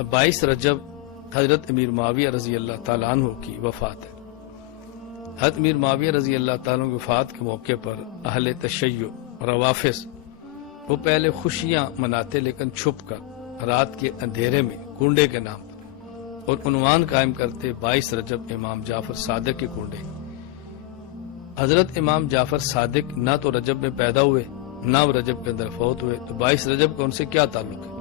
22 رجب حضرت امیر معاویہ رضی اللہ تعالیٰ عنہ کی وفات ہے۔ حضرت امیر معاویہ رضی اللہ تعالیٰ عنہ کی وفات کے موقع پر اہل تشیع روافض وہ پہلے خوشیاں مناتے لیکن چھپ کر رات کے اندھیرے میں کنڈے کے نام پر، اور عنوان قائم کرتے 22 رجب امام جعفر صادق کے کنڈے۔ حضرت امام جعفر صادق نہ تو رجب میں پیدا ہوئے نہ وہ رجب کے اندر فوت ہوئے، تو 22 رجب کا ان سے کیا تعلق ہے؟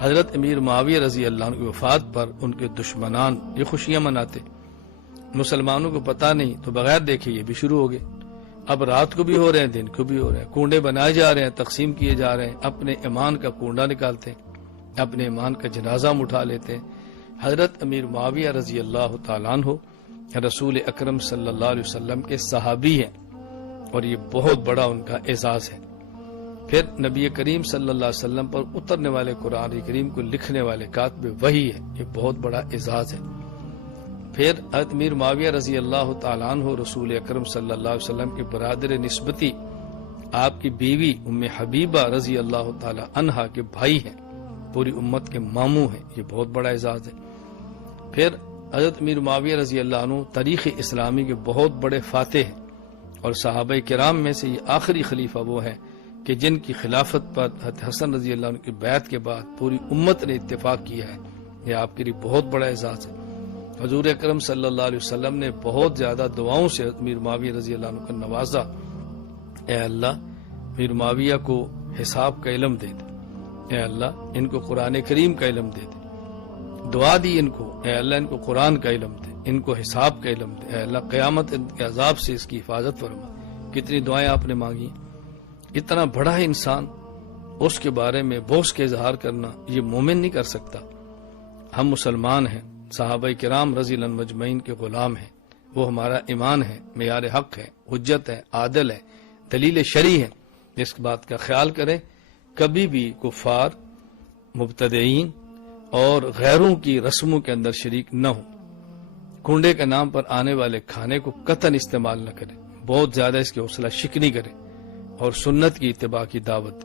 حضرت امیر معاویہ رضی اللہ عنہ کی وفات پر ان کے دشمنان یہ خوشیاں مناتے، مسلمانوں کو پتہ نہیں تو بغیر دیکھے یہ بھی شروع ہو گئے۔ اب رات کو بھی ہو رہے ہیں، دن کو بھی ہو رہے ہیں، کنڈے بنائے جا رہے ہیں، تقسیم کیے جا رہے ہیں، اپنے ایمان کا کنڈا نکالتے ہیں، اپنے ایمان کا جنازہ اٹھا لیتے ہیں۔ حضرت امیر معاویہ رضی اللہ تعالیٰ عنہ رسول اکرم صلی اللہ علیہ وسلم کے صحابی ہیں، اور یہ بہت بڑا ان کا اعزاز ہے۔ پھر نبی کریم صلی اللہ علیہ وسلم پر اترنے والے قرآن کریم کو لکھنے والے کاتب وحی ہے، یہ بہت بڑا اعزاز ہے۔ پھر حضرت امیر معاویہ رضی اللہ تعالیٰ عنہ رسول اکرم صلی اللہ علیہ وسلم کے برادر نسبتی آپ کی بیوی ام حبیبہ رضی اللہ تعالیٰ عنہا کے بھائی ہیں، پوری امت کے ماموں ہیں، یہ بہت بڑا اعزاز ہے۔ پھر حضرت امیر معاویہ رضی اللہ عنہ تاریخ اسلامی کے بہت بڑے فاتح ہیں، اور صحابہ کرام میں سے یہ آخری خلیفہ وہ ہیں کہ جن کی خلافت پر حضرت حسن رضی اللہ عنہ کی بیعت کے بعد پوری امت نے اتفاق کیا ہے، یہ آپ کے لیے بہت بڑا اعزاز ہے۔ حضور اکرم صلی اللہ علیہ وسلم نے بہت زیادہ دعاؤں سے امیر معاویہ رضی اللہ عنہ کو نوازا، اے اللہ امیر معاویہ کو حساب کا علم دے دے، اے اللہ ان کو قرآن کریم کا علم دے دے۔ دعا دی ان کو، اے اللہ ان کو قرآن کا علم دے، ان کو حساب کا علم دے، اے اللہ قیامت کے عذاب سے اس کی حفاظت فرما۔ کتنی دعائیں آپ نے مانگی۔ اتنا بڑا انسان، اس کے بارے میں بغض کے اظہار کرنا یہ مومن نہیں کر سکتا۔ ہم مسلمان ہیں، صحابہ کرام رضی اللہ عنہم مجمعین کے غلام ہیں، وہ ہمارا ایمان ہے، معیار حق ہے، حجت ہے، عادل ہے، دلیل شرعی ہے۔ اس بات کا خیال کریں کبھی بھی کفار، مبتدعین اور غیروں کی رسموں کے اندر شریک نہ ہوں۔ کنڈے کے نام پر آنے والے کھانے کو قطعاً استعمال نہ کریں، بہت زیادہ اس کی حوصلہ شکنی کریں، اور سنت کی اتباع کی دعوت